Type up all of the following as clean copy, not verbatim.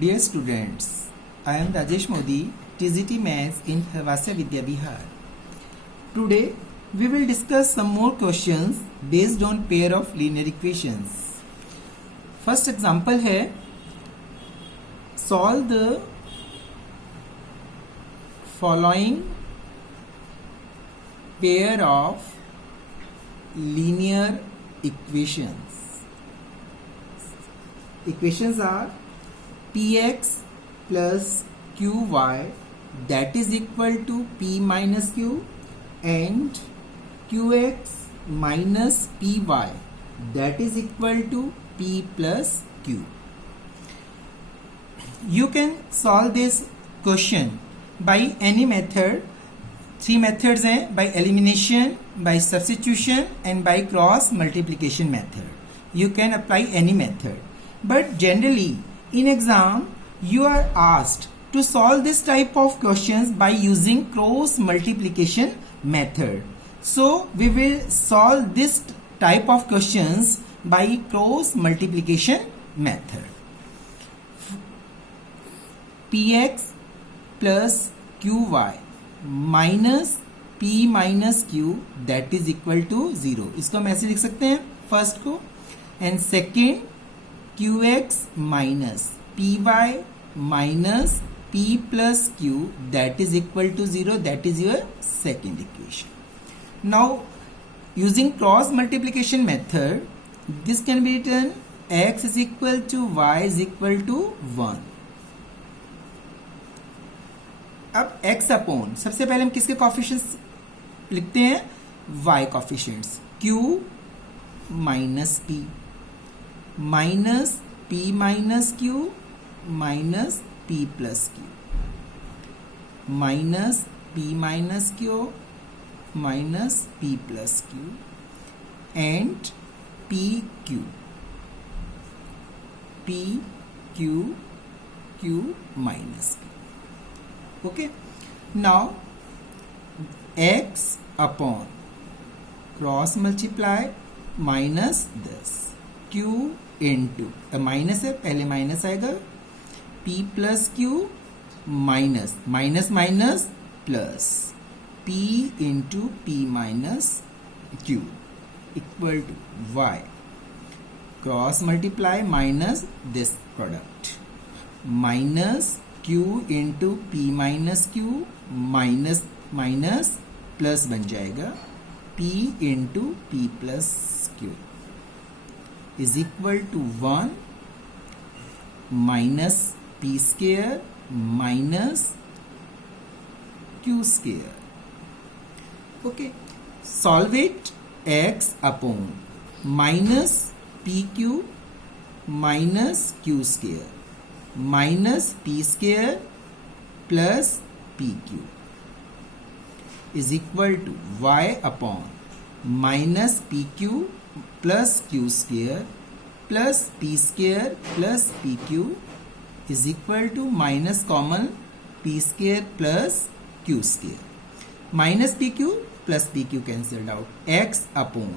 Dear students, I am Rajesh Modi, TGT Maths in Vasya Vidya Bihar. Today, we will discuss some more questions based on pair of linear equations. First example है, solve the following pair of linear equations. Equations are px plus qy that is equal to p minus q and qx minus py that is equal to p plus q. You can solve this question by any method. Three methods हैं, by elimination, by substitution and by cross multiplication method. You can apply any method, but generally in exam you are asked to solve this type of questions by using cross multiplication method. So we will solve this type of questions by cross multiplication method. Px plus qy minus p minus q that is equal to 0. इसको हम ऐसे लिख सकते हैं first को. And second qx minus py minus p plus q that is equal to 0. That is your second equation. Now using cross multiplication method this can be written x is equal to y is equal to 1. अब x upon सबसे पहले हम किसके coefficients लिखते हैं? y coefficients. q minus p minus p minus q minus p plus q minus p minus q minus p plus q and p q p q q minus q. Okay, now x upon cross multiply minus this q into minus है पहले minus आएगा p plus q minus minus minus plus p into p minus q equal to y. Cross multiply minus this product minus q into p minus q minus minus plus बन जाएगा p into p plus q is equal to 1 minus p square minus q square. Okay, solve it. x upon minus P Q minus q square minus P square plus P Q is equal to Y upon minus P Q plus Q square plus P square plus P Q is equal to minus common P square plus Q square. Minus P Q plus P Q cancelled out. X upon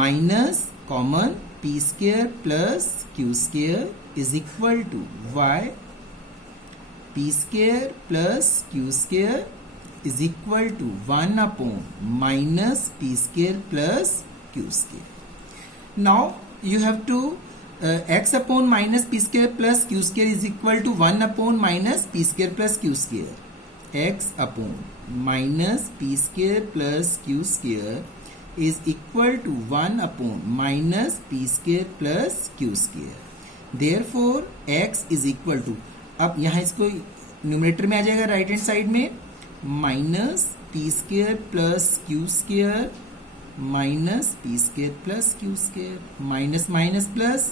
minus common p square plus q square is equal to y. p square plus q square is equal to 1 upon minus p square plus q square. Now you have to x upon minus p square plus q square is equal to 1 upon minus p square plus q square. x upon minus p square plus q square is equal to 1 upon minus p square plus q square. Therefore x is equal to, अब यहाँ इसको numerator में आ जाएगा right hand side में minus P square plus Q square minus P square plus Q square minus minus plus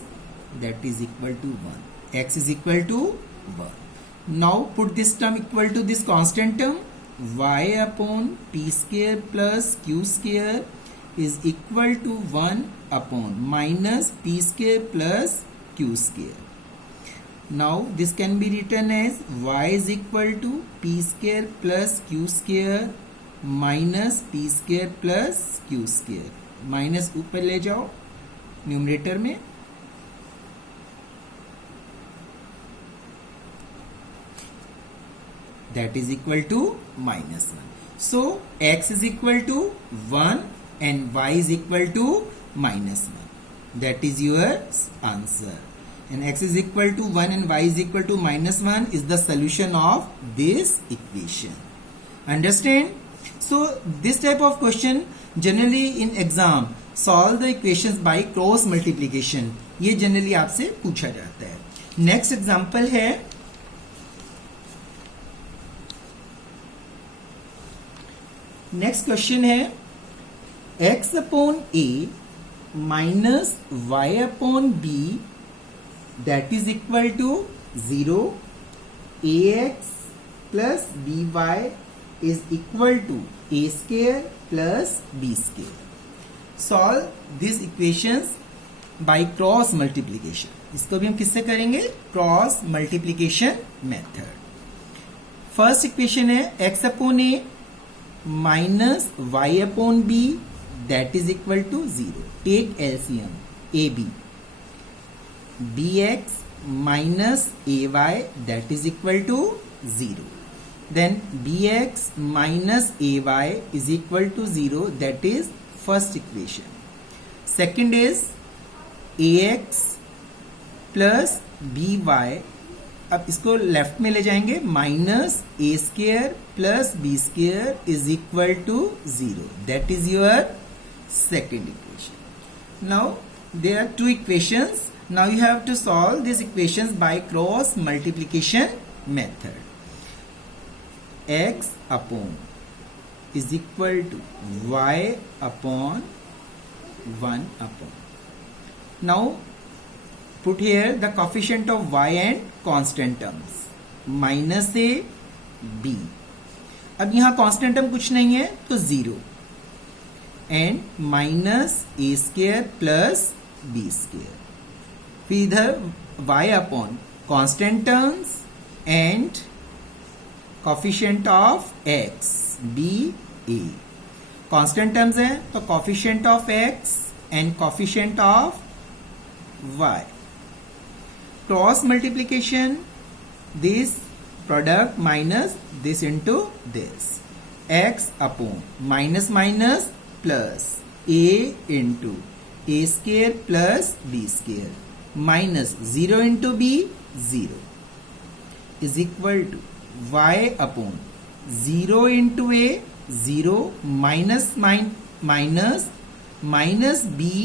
that is equal to 1. x is equal to 1. Now put this term equal to this constant term y upon p square plus q square is equal to 1 upon minus p square plus q square. Now this can be written as y is equal to p square plus q square minus p square plus q square. Minus ऊपर ले जाओ numerator में that is equal to -1. So x is equal to 1 and y is equal to -1. That is your answer. And x is equal to 1 and y is equal to -1 is the solution of this equation. Understand? So this type of question generally in exam solve the equations by cross multiplication. ये generally आपसे पूछा जाता है. Next example है next question है x अपॉन a minus y upon b that is equal to 0. ax plus by is equal to a square plus b square. Solve these equations by cross multiplication. इसको भी हम किससे करेंगे? Cross multiplication method. First equation है x अपॉन a minus y upon b that is equal to 0. Take LCM ab. bx minus ay that is equal to 0. Then bx minus ay is equal to 0. That is first equation. Second is ax plus by. अब इसको left में ले जाएंगे. Minus A square plus B square is equal to 0. That is your second equation. Now there are two equations. Now you have to solve these equations by cross multiplication method. X upon is equal to y upon 1 upon. Now put here the coefficient of y and constant terms. minus a b. अब यहाँ constant term कुछ नहीं है तो 0. And minus A square plus B square. फिर इधर y upon constant terms and coefficient of x B A. Constant terms है तो coefficient of x and coefficient of y. Cross multiplication this product minus this into this. x upon minus minus plus a into A square plus B square minus 0 into B 0 is equal to y upon 0 into A 0 minus minus minus B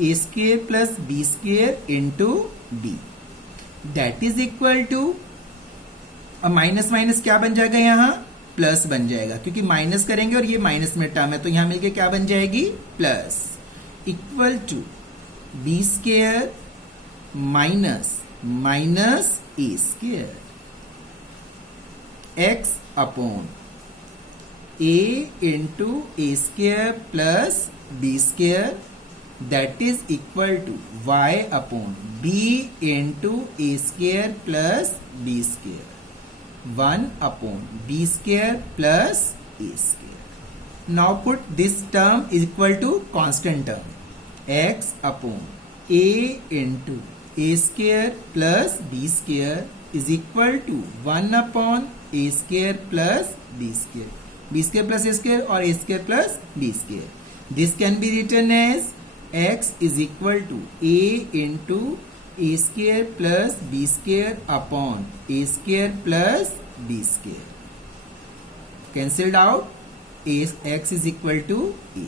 A square plus B square into B. That is equal to minus minus क्या बन जाएगा? यहां plus बन जाएगा क्योंकि minus करेंगे और ये माइनस में टर्म है तो यहां मिलके क्या बन जाएगी? Plus. Equal to B square minus minus A square X upon A into A square plus B square that is equal to Y upon B into A square plus B square 1 upon b square plus a square. Now put this term is equal to constant term. X upon a into a square plus b square is equal to 1 upon a square plus b square. b square plus a square or a square plus b square. This can be written as x is equal to a into a square plus b square upon a square plus b square. Cancelled out. X is equal to a.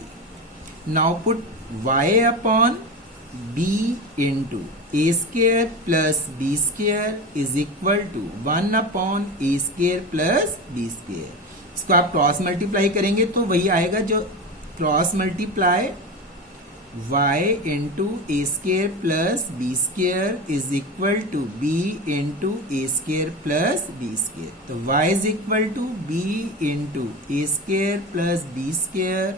Now put y upon b into a square plus b square is equal to 1 upon a square plus b square. इसको आप cross multiply करेंगे तो वही आएगा जो cross multiply y into a square plus b square is equal to b into a square plus b square. तो y is equal to b into a square plus b square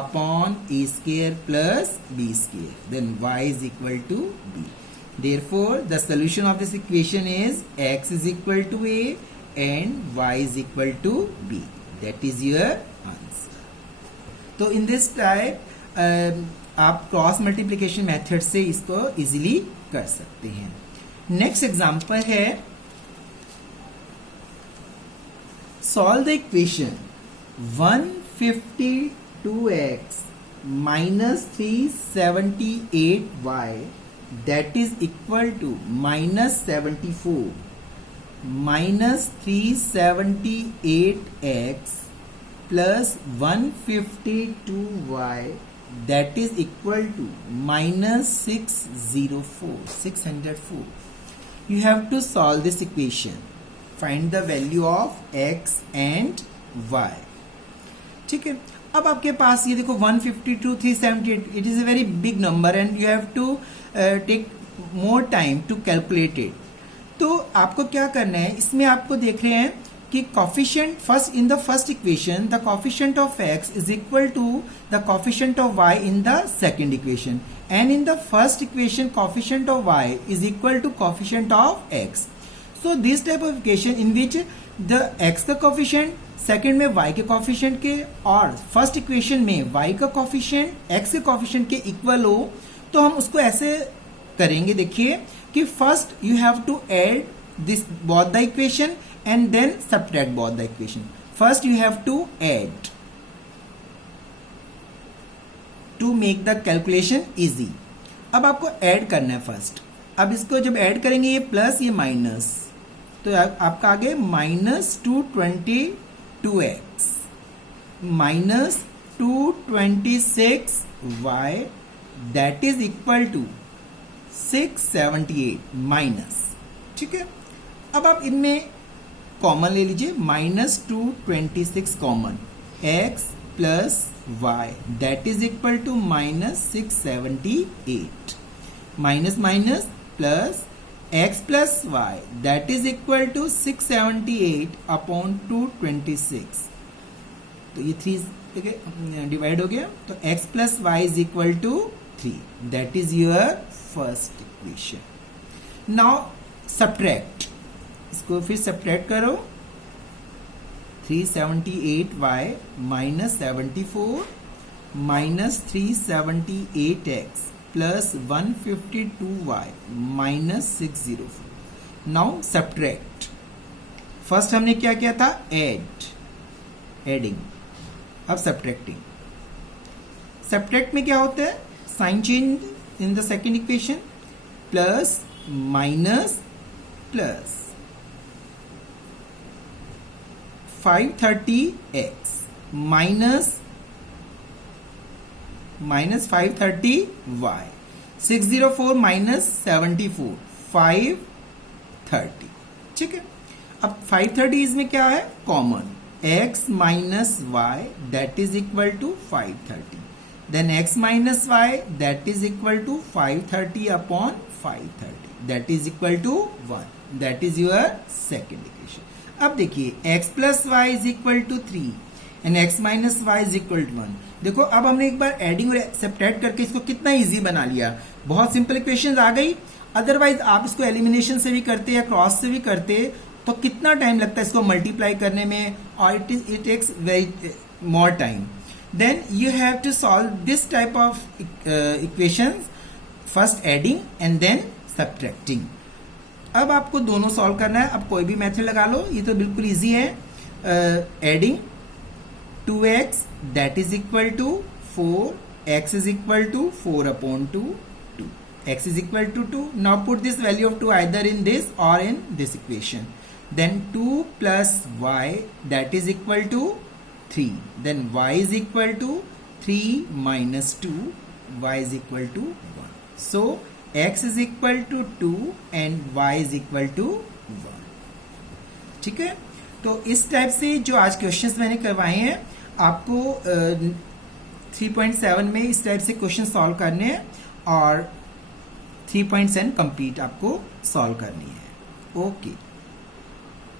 upon a square plus b square. Then y is equal to b. Therefore, the solution of this equation is x is equal to a and y is equal to b. That is your answer. तो in this type आप cross multiplication method से इसको easily कर सकते हैं. Next example है solve the equation 152x minus 378y that is equal to minus 74 minus 378x plus 152y that is equal to minus 604. You have to solve this equation. Find the value of x and y. ठीक है, अब आपके पास ये देखो 152, 378, it is a very big number and you have to take more time to calculate it. तो आपको क्या करना है, इसमें आपको देख रहे हैं कि coefficient first in the first equation the coefficient of x is equal to the coefficient of y in the second equation, and in the first equation coefficient of y is equal to coefficient of x. So this type of equation in which the x का coefficient second में y के coefficient के और first equation में y का coefficient x के coefficient के equal हो, तो हम उसको ऐसे करेंगे. देखिए कि first you have to add this both the equation and then subtract both the equation. First you have to add to make the calculation easy. अब आपको ऐड करना है फर्स्ट. अब इसको जब ऐड करेंगे ये प्लस ये माइनस, तो आपका आगे minus 222x minus 226y that is equal to 678 minus. ठीक है, अब आप इनमें कॉमन ले लीजिए, minus 226 common, x plus y that is equal to minus 678 minus minus plus x plus y that is equal to 678 upon 226. तो ये 3 divide हो गया, तो x plus y is equal to 3. That is your first equation. Now subtract. इसको फिर subtract करो. 378y minus 74 minus 378x plus 152y minus 604. Now subtract. First हमने क्या किया था, एडिंग. अब सब्ट्रैक्टिंग. सब्ट्रैक्ट में क्या होता है, sign change in the second equation, plus minus plus 530x minus 530y 604 minus 74 530. ठीक है, अब 530 इसमें क्या है, common, x minus y that is equal to 530, then x minus y that is equal to 530 upon 530 that is equal to 1. That is your second equation. अब देखिए x plus y is equal to 3 and x minus y is equal to 1. देखो अब हमने एक बार adding और subtract करके इसको कितना इजी बना लिया. बहुत सिंपल इक्वेशंस आ गई. अदरवाइज आप इसको एलिमिनेशन से भी करते या क्रॉस से भी करते तो कितना टाइम लगता है इसको मल्टीप्लाई करने में, और it takes very more time. Then you have to solve this type of equations, first adding and then subtracting. अब आपको दोनों सॉल्व करना है. अब कोई भी मेथड लगा लो, ये तो बिल्कुल इजी है. Adding 2x that is equal to 4, x is equal to 4 upon 2, x is equal to 2. Now put this value of 2 either in this or in this equation. Then 2 plus y that is equal to 3. Then y is equal to 3 minus 2, y is equal to 1. So x is equal to 2 and y is equal to 1. ठीक है, तो इस type से जो आज questions मैंने करवाए हैं आपको 3.7 में इस टाइप से क्वेश्चन सॉल्व करने हैं और 3.7 कंप्लीट आपको सॉल्व करनी है. ओके.